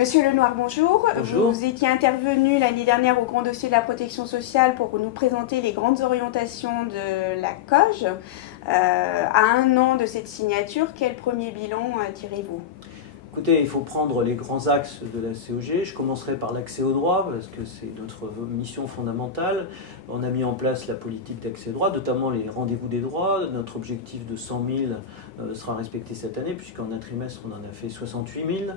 Monsieur Lenoir, bonjour. Bonjour. Vous étiez intervenu l'année dernière au Grand Dossier de la Protection Sociale pour nous présenter les grandes orientations de la COG. À un an de cette signature, quel premier bilan tirez-vous ? Écoutez, il faut prendre les grands axes de la COG. Je commencerai par l'accès au droit, parce que c'est notre mission fondamentale. On a mis en place la politique d'accès au droit, notamment les rendez-vous des droits. Notre objectif de 100 000 sera respecté cette année, puisqu'en un trimestre, on en a fait 68 000.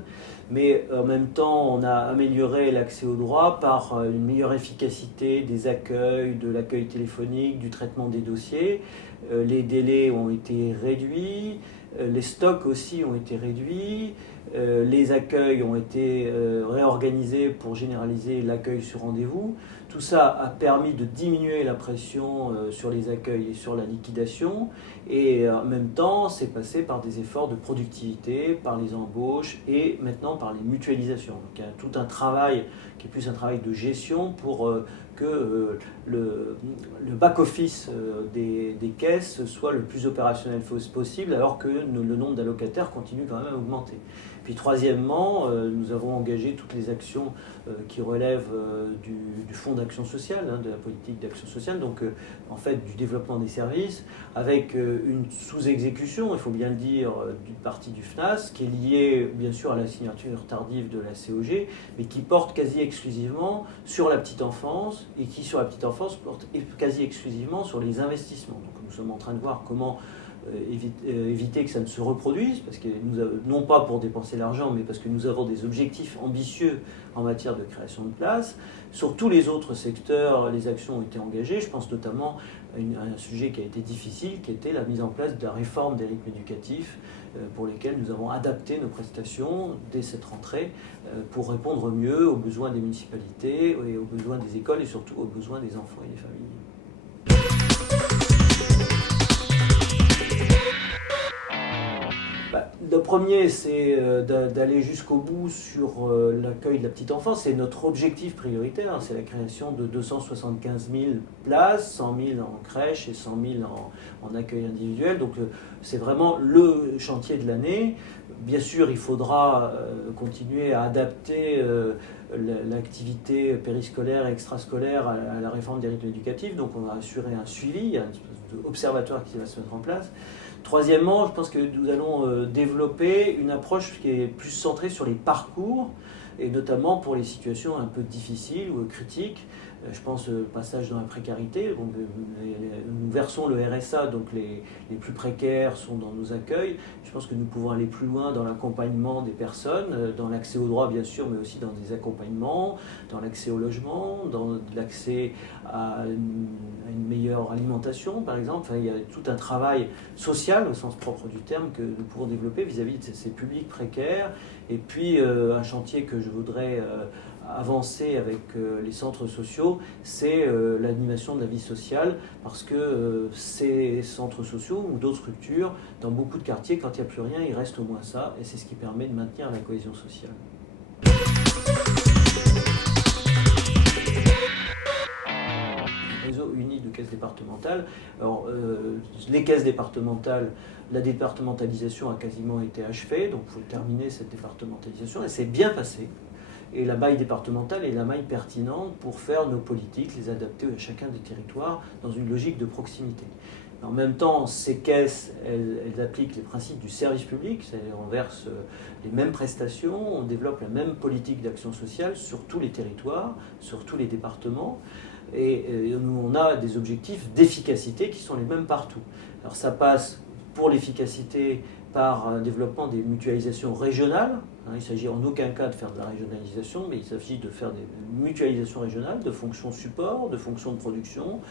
Mais en même temps, on a amélioré l'accès au droit par une meilleure efficacité des accueils, de l'accueil téléphonique, du traitement des dossiers. Les délais ont été réduits, les stocks aussi ont été réduits. Les accueils ont été réorganisés pour généraliser l'accueil sur rendez-vous. Tout ça a permis de diminuer la pression sur les accueils et sur la liquidation. Et en même temps, c'est passé par des efforts de productivité, par les embauches et maintenant par les mutualisations. Donc il y a tout un travail qui est plus un travail de gestion pour que le back-office des caisses soit le plus opérationnel possible, alors que le nombre d'allocataires continue quand même à augmenter. Puis troisièmement, nous avons engagé toutes les actions qui relèvent du Fonds d'action sociale, de la politique d'action sociale, donc en fait du développement des services, avec une sous-exécution, il faut bien le dire, d'une partie du FNAS, qui est liée bien sûr à la signature tardive de la COG, mais qui porte quasi exclusivement sur la petite enfance, et qui sur la petite enfance porte quasi exclusivement sur les investissements. Donc nous sommes en train de voir comment éviter que ça ne se reproduise, parce que non pas pour dépenser l'argent, mais parce que nous avons des objectifs ambitieux en matière de création de places. Sur tous les autres secteurs, les actions ont été engagées. Je pense notamment à un sujet qui a été difficile, qui était la mise en place de la réforme des rythmes éducatifs, pour lesquels nous avons adapté nos prestations dès cette rentrée pour répondre mieux aux besoins des municipalités et aux besoins des écoles et surtout aux besoins des enfants et des familles. Le premier, c'est d'aller jusqu'au bout sur l'accueil de la petite enfance. C'est notre objectif prioritaire. C'est la création de 275 000 places, 100 000 en crèche et 100 000 en accueil individuel. Donc c'est vraiment le chantier de l'année. Bien sûr, il faudra continuer à adapter l'activité périscolaire et extrascolaire à la réforme des rythmes éducatifs. Donc on va assurer un suivi, il y a un espèce d'observatoire qui va se mettre en place. Troisièmement, je pense que nous allons développer une approche qui est plus centrée sur les parcours, et notamment pour les situations un peu difficiles ou critiques. Je pense au passage dans la précarité. Donc, nous versons le RSA, donc les plus précaires sont dans nos accueils. Je pense que nous pouvons aller plus loin dans l'accompagnement des personnes, dans l'accès au droit bien sûr, mais aussi dans des accompagnements, dans l'accès au logement, dans l'accès à une meilleure alimentation par exemple. Enfin, il y a tout un travail social au sens propre du terme que nous pouvons développer vis-à-vis de ces publics précaires. Et puis un chantier que je voudrais avancer avec les centres sociaux, c'est l'animation de la vie sociale, parce que ces centres sociaux ou d'autres structures, dans beaucoup de quartiers, quand il n'y a plus rien, il reste au moins ça, et c'est ce qui permet de maintenir la cohésion sociale. Réseau uni de caisses départementales. Alors, les caisses départementales, la départementalisation a quasiment été achevée, donc il faut terminer cette départementalisation. Elle s'est bien passée. Et la maille départementale est la maille pertinente pour faire nos politiques, les adapter à chacun des territoires dans une logique de proximité. En même temps, ces caisses, elles appliquent les principes du service public, c'est-à-dire on verse les mêmes prestations, on développe la même politique d'action sociale sur tous les territoires, sur tous les départements, et on a des objectifs d'efficacité qui sont les mêmes partout. Alors ça passe pour l'efficacité par un développement des mutualisations régionales. Il ne s'agit en aucun cas de faire de la régionalisation, mais il s'agit de faire des mutualisations régionales de fonctions support, de fonctions de production,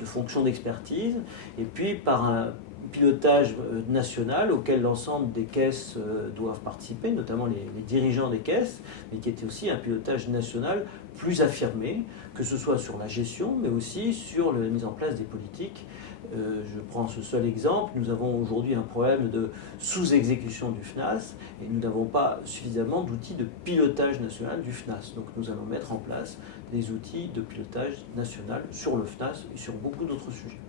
de fonctions d'expertise, et puis par un pilotage national auquel l'ensemble des caisses doivent participer, notamment les dirigeants des caisses, mais qui était aussi un pilotage national plus affirmé, que ce soit sur la gestion, mais aussi sur la mise en place des politiques. Je prends ce seul exemple, nous avons aujourd'hui un problème de sous-exécution du FNAS, et nous n'avons pas suffisamment d'outils de pilotage national du FNAS. Donc nous allons mettre en place des outils de pilotage national sur le FNAS et sur beaucoup d'autres sujets.